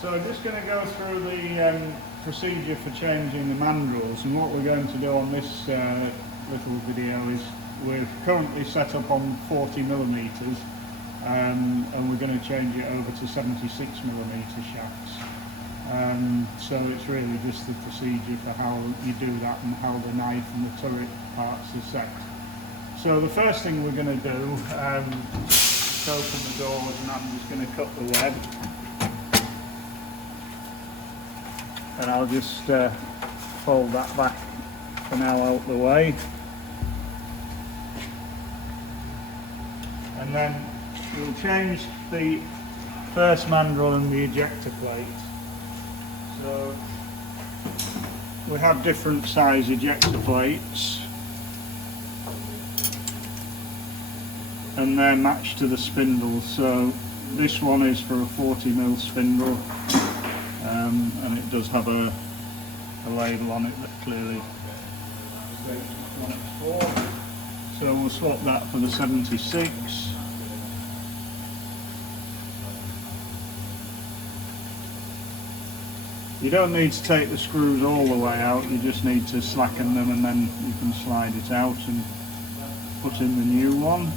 So I'm just going to go through the procedure for changing the mandrels, and what we're going to do on this little video is we're currently set up on 40mm and we're going to change it over to 76mm shafts. So it's really just the procedure for how you do that and how the knife and the turret parts are set. So the first thing we're going to do is open the doors, and I'm just going to cut the web. And I'll just fold that back for now out the way. And then we'll change the first mandrel and the ejector plate. So we have different size ejector plates, and they're matched to the spindle. So this one is for a 40mm spindle, and it does have a label on it that clearly states what it's for. So we'll swap that for the 76. You don't need to take the screws all the way out, you just need to slacken them and then you can slide it out and put in the new one.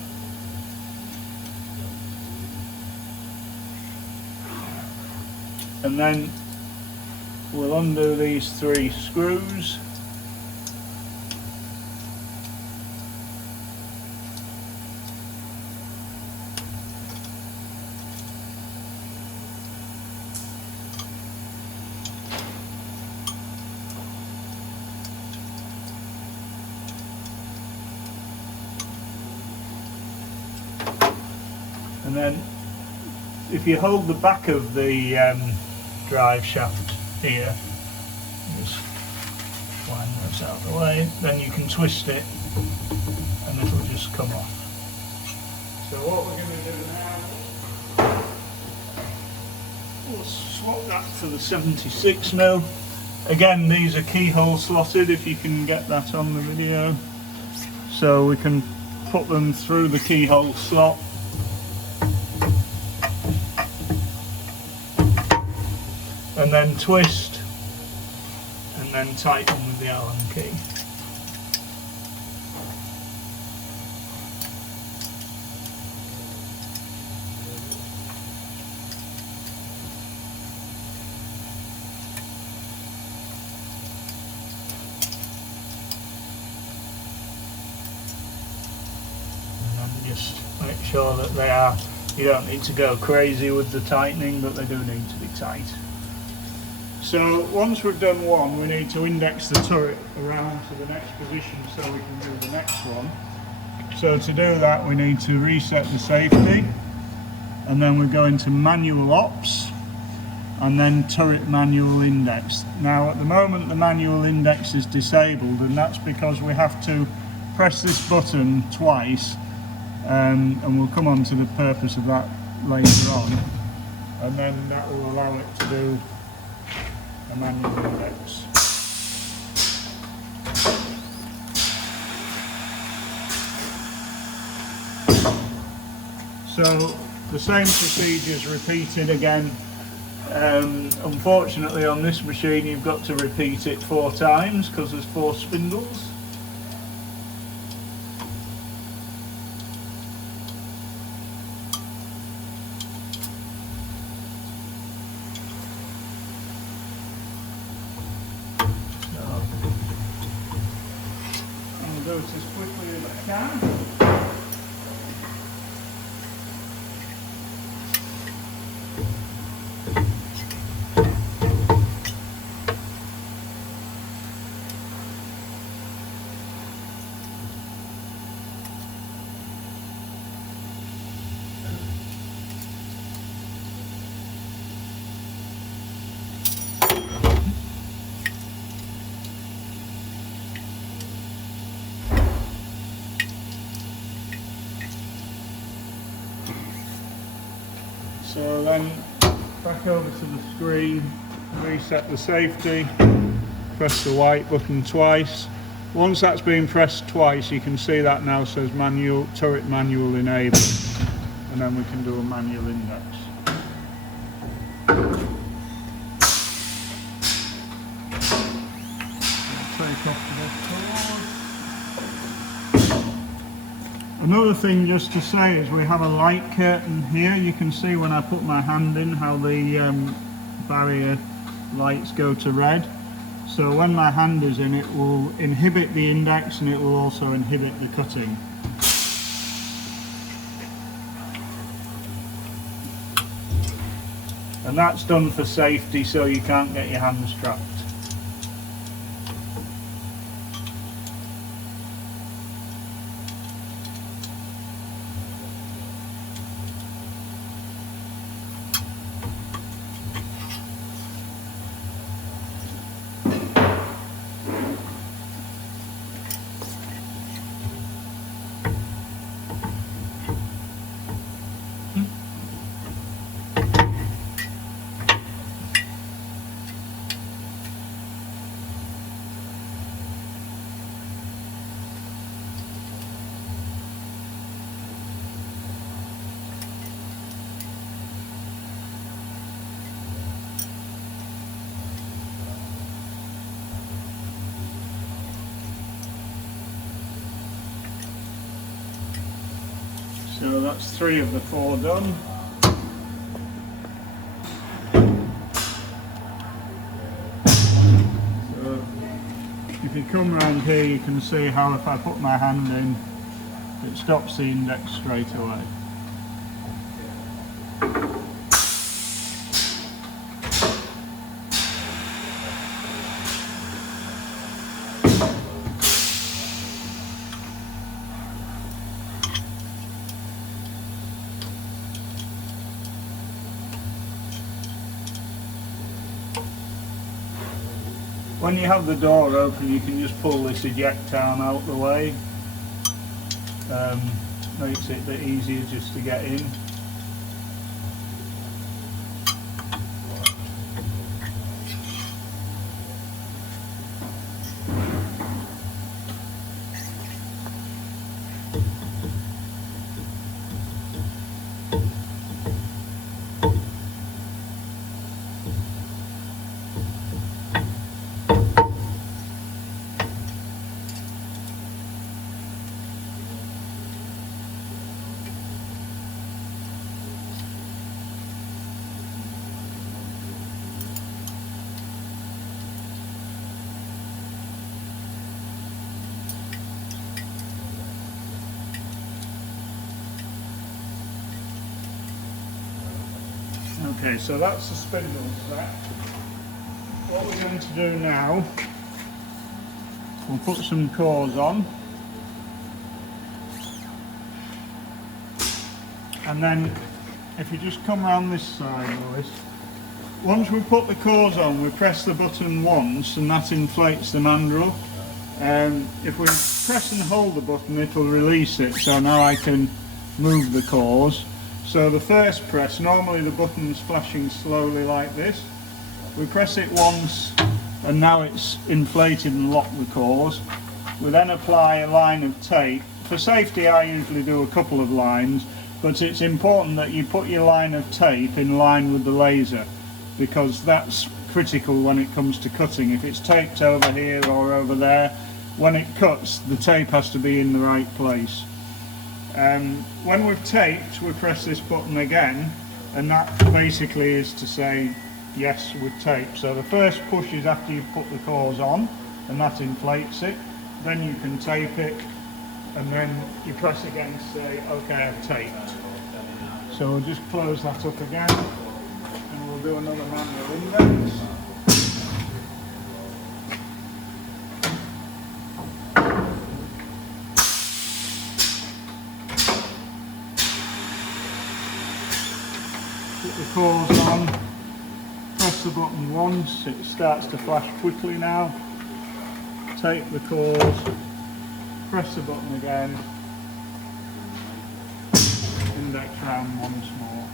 And then we'll undo these 3 screws. And then if you hold the back of the drive shaft here, just wind this out of the way, then you can twist it and it will just come off. So what we're going to do now, we'll swap that to the 76mm. Again, these are keyhole slotted, if you can get that on the video. So we can put them through the keyhole slot. And then twist and then tighten with the Allen key. And then just make sure that they are, you don't need to go crazy with the tightening, but they do need to be tight. So once we've done one, we need to index the turret around to the next position so we can do the next one. So to do that, we need to reset the safety, and then we go into manual ops and then turret manual index. Now at the moment the manual index is disabled, and that's because we have to press this button twice, and we'll come on to the purpose of that later on, and then that will allow it to do a manual index. So the same procedure is repeated again. Unfortunately on this machine you've got to repeat it 4 times because there's 4 spindles. Do it as quickly as I can. So then back over to the screen, reset the safety, press the white button twice. Once that's been pressed twice, you can see that now says manual, turret manual enabled, and then we can do a manual index. Another thing just to say is we have a light curtain here. You can see when I put my hand in how the barrier lights go to red. So when my hand is in, it will inhibit the index and it will also inhibit the cutting. And that's done for safety so you can't get your hands trapped. So that's 3 of the 4 done. So if you come around here, you can see how if I put my hand in, it stops the index straight away. When you have the door open, you can just pull this eject arm out the way. Makes it a bit easier just to get in. Okay, so that's the spindle set. What we're going to do now, we'll put some cores on, and then if you just come around this side, Lewis, once we put the cores on, we press the button once and that inflates the mandrel. If we press and hold the button, it'll release it, so now I can move the cores. So the first press, normally the button's flashing slowly like this. We press it once and now it's inflated and locked the cores. We then apply a line of tape. For safety I usually do a couple of lines, but it's important that you put your line of tape in line with the laser, because that's critical when it comes to cutting. If it's taped over here or over there, when it cuts, the tape has to be in the right place. When we've taped, we press this button again, and that basically is to say yes, we've taped. So the first push is after you've put the cores on, and that inflates it. Then you can tape it, and then you press again to say okay, I've taped. So we'll just close that up again, and we'll do another manual index. Put the cores on, press the button once, it starts to flash quickly now. Take the cores, press the button again, index round once more.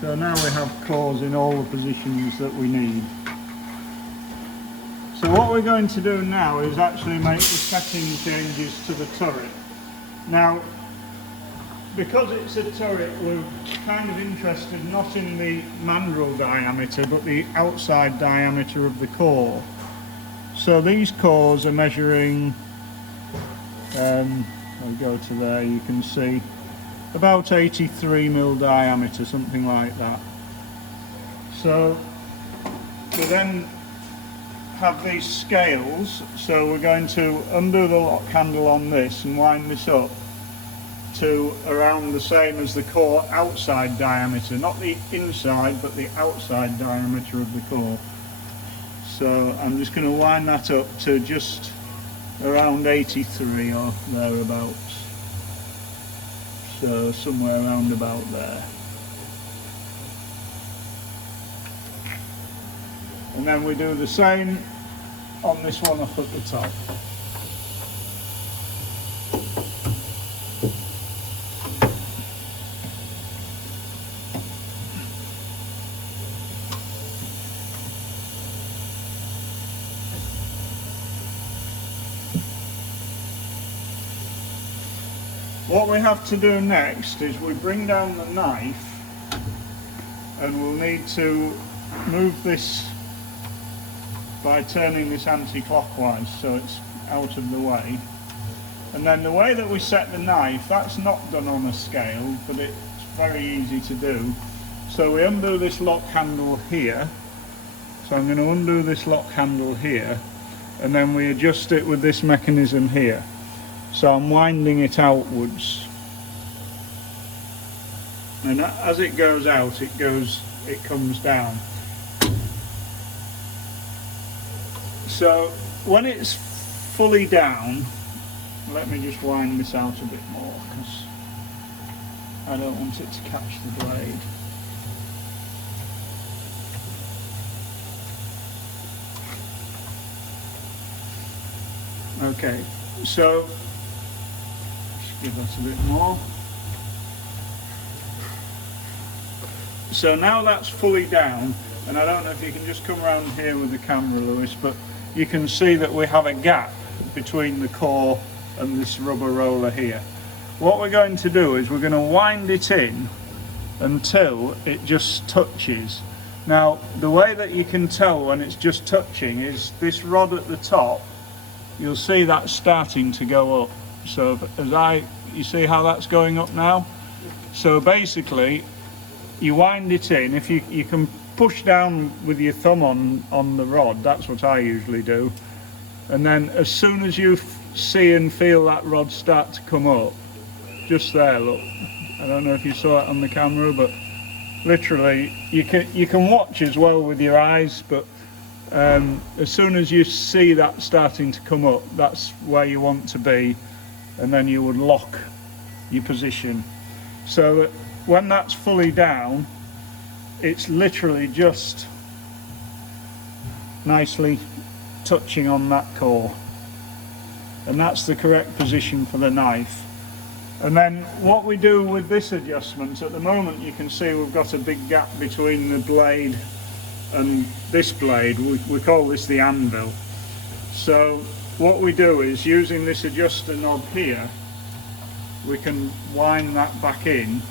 So now we have cores in all the positions that we need. So what we're going to do now is actually make the setting changes to the turret. Now, because it's a turret, we're kind of interested not in the mandrel diameter but the outside diameter of the core. So these cores are measuring, I'll go to there, you can see about 83mm diameter, something like that. So we then have these scales, so we're going to undo the lock handle on this and wind this up to around the same as the core outside diameter, not the inside but the outside diameter of the core. So I'm just going to wind that up to just around 83 or thereabouts, so somewhere around about there. And then we do the same on this one up at the top. What we have to do next is we bring down the knife, and we'll need to move this by turning this anti-clockwise so it's out of the way. And then the way that we set the knife, that's not done on a scale, but it's very easy to do. So we undo this lock handle here. So I'm going to undo this lock handle here, and then we adjust it with this mechanism here. So I'm winding it outwards, and as it goes out, it comes down. So when it's fully down, let me just wind this out a bit more because I don't want it to catch the blade. Okay, so just give that a bit more. So now that's fully down, and I don't know if you can just come around here with the camera, Lewis, but you can see that we have a gap between the core and this rubber roller here. What we're going to do is we're going to wind it in until it just touches. Now the way that you can tell when it's just touching is this rod at the top, you'll see that starting to go up. So you see how that's going up now? So basically you wind it in. If you can push down with your thumb on the rod, that's what I usually do, and then as soon as you see and feel that rod start to come up, just there, look, I don't know if you saw it on the camera, but literally you can watch as well with your eyes, but as soon as you see that starting to come up, that's where you want to be, and then you would lock your position so that when that's fully down, it's literally just nicely touching on that core, and that's the correct position for the knife. And then what we do with this adjustment, at the moment you can see we've got a big gap between the blade and this blade. We call this the anvil. So what we do is, using this adjuster knob here, we can wind that back in,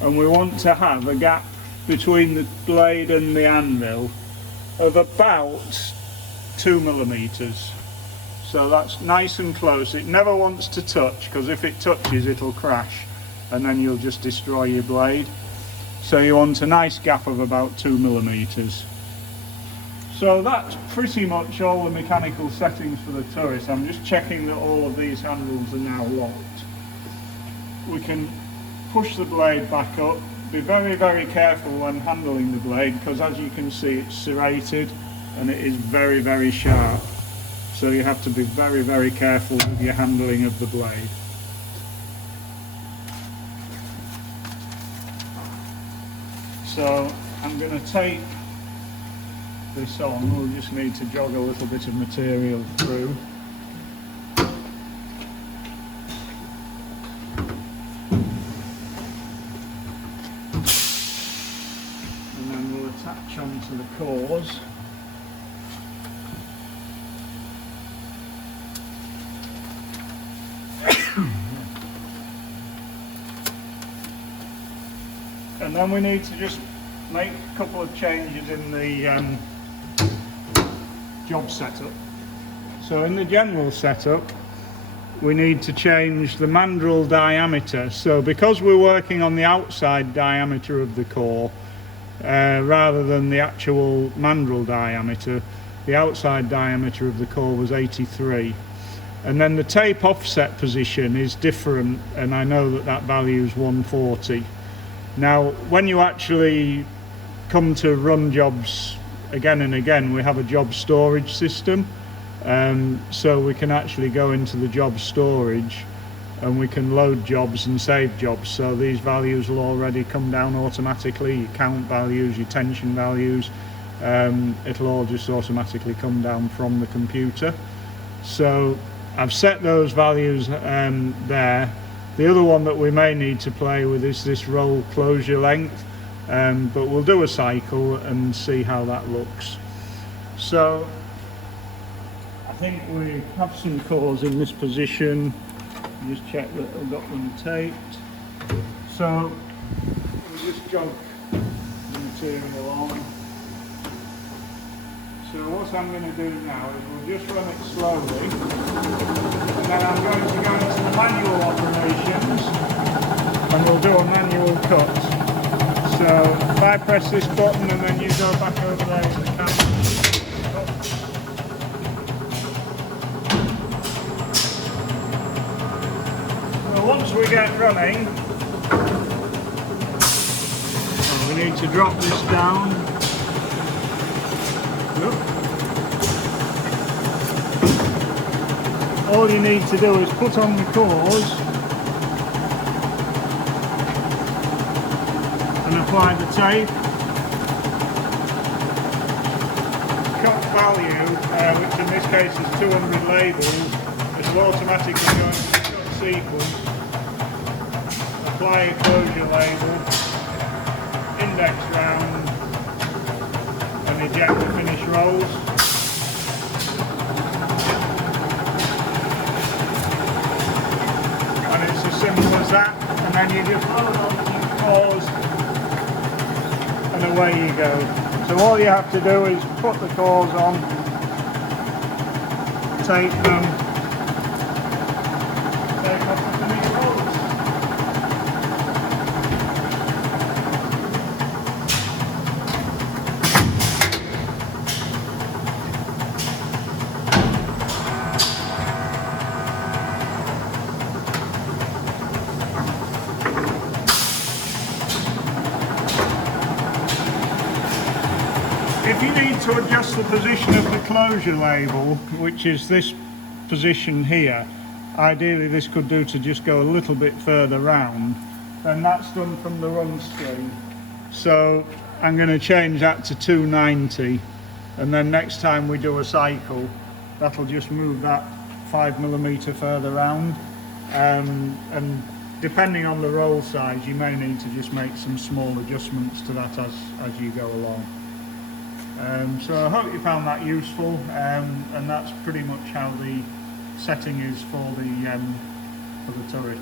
and we want to have a gap between the blade and the anvil of about 2mm. So that's nice and close. It never wants to touch, because if it touches it'll crash and then you'll just destroy your blade. So you want a nice gap of about 2mm. So that's pretty much all the mechanical settings for the turret. I'm just checking that all of these handles are now locked. We can push the blade back up. Be very, very careful when handling the blade, because as you can see it's serrated and it is very, very sharp. So you have to be very, very careful with your handling of the blade. So I'm going to take this on. We'll just need to jog a little bit of material through. And then we'll attach onto the cores. Then we need to just make a couple of changes in the job setup. So in the general setup, we need to change the mandrel diameter. So because we're working on the outside diameter of the core rather than the actual mandrel diameter, the outside diameter of the core was 83. And then the tape offset position is different, and I know that that value is 140. Now, when you actually come to run jobs again and again, we have a job storage system. So we can actually go into the job storage and we can load jobs and save jobs. So these values will already come down automatically, your count values, your tension values. It'll all just automatically come down from the computer. So I've set those values there. The other one that we may need to play with is this roll closure length, but we'll do a cycle and see how that looks. So I think we have some cores in this position. Just check that I've got them taped. So we'll just jog the material on. So what I'm going to do now is we'll just run it slowly, and then I'm going to go into the manual operations and we'll do a manual cut. So if I press this button and then you go back over there to the camera. So once we get running, we need to drop this down. All you need to do is put on the cores and apply the tape. Cut value, which in this case is 200 labels, it will automatically go into the cut sequence. Apply a closure label, index round, and eject the finished rolls. And it's as simple as that, and then you just load onto the cores and away you go. So all you have to do is put the cores on, tape them, take off the finished rolls. If you need to adjust the position of the closure label, which is this position here, ideally this could do to just go a little bit further round, then that's done from the run screen. So I'm going to change that to 290, and then next time we do a cycle, that'll just move that 5mm further round. And depending on the roll size, you may need to just make some small adjustments to that as you go along. So I hope you found that useful, and that's pretty much how the setting is for the turret.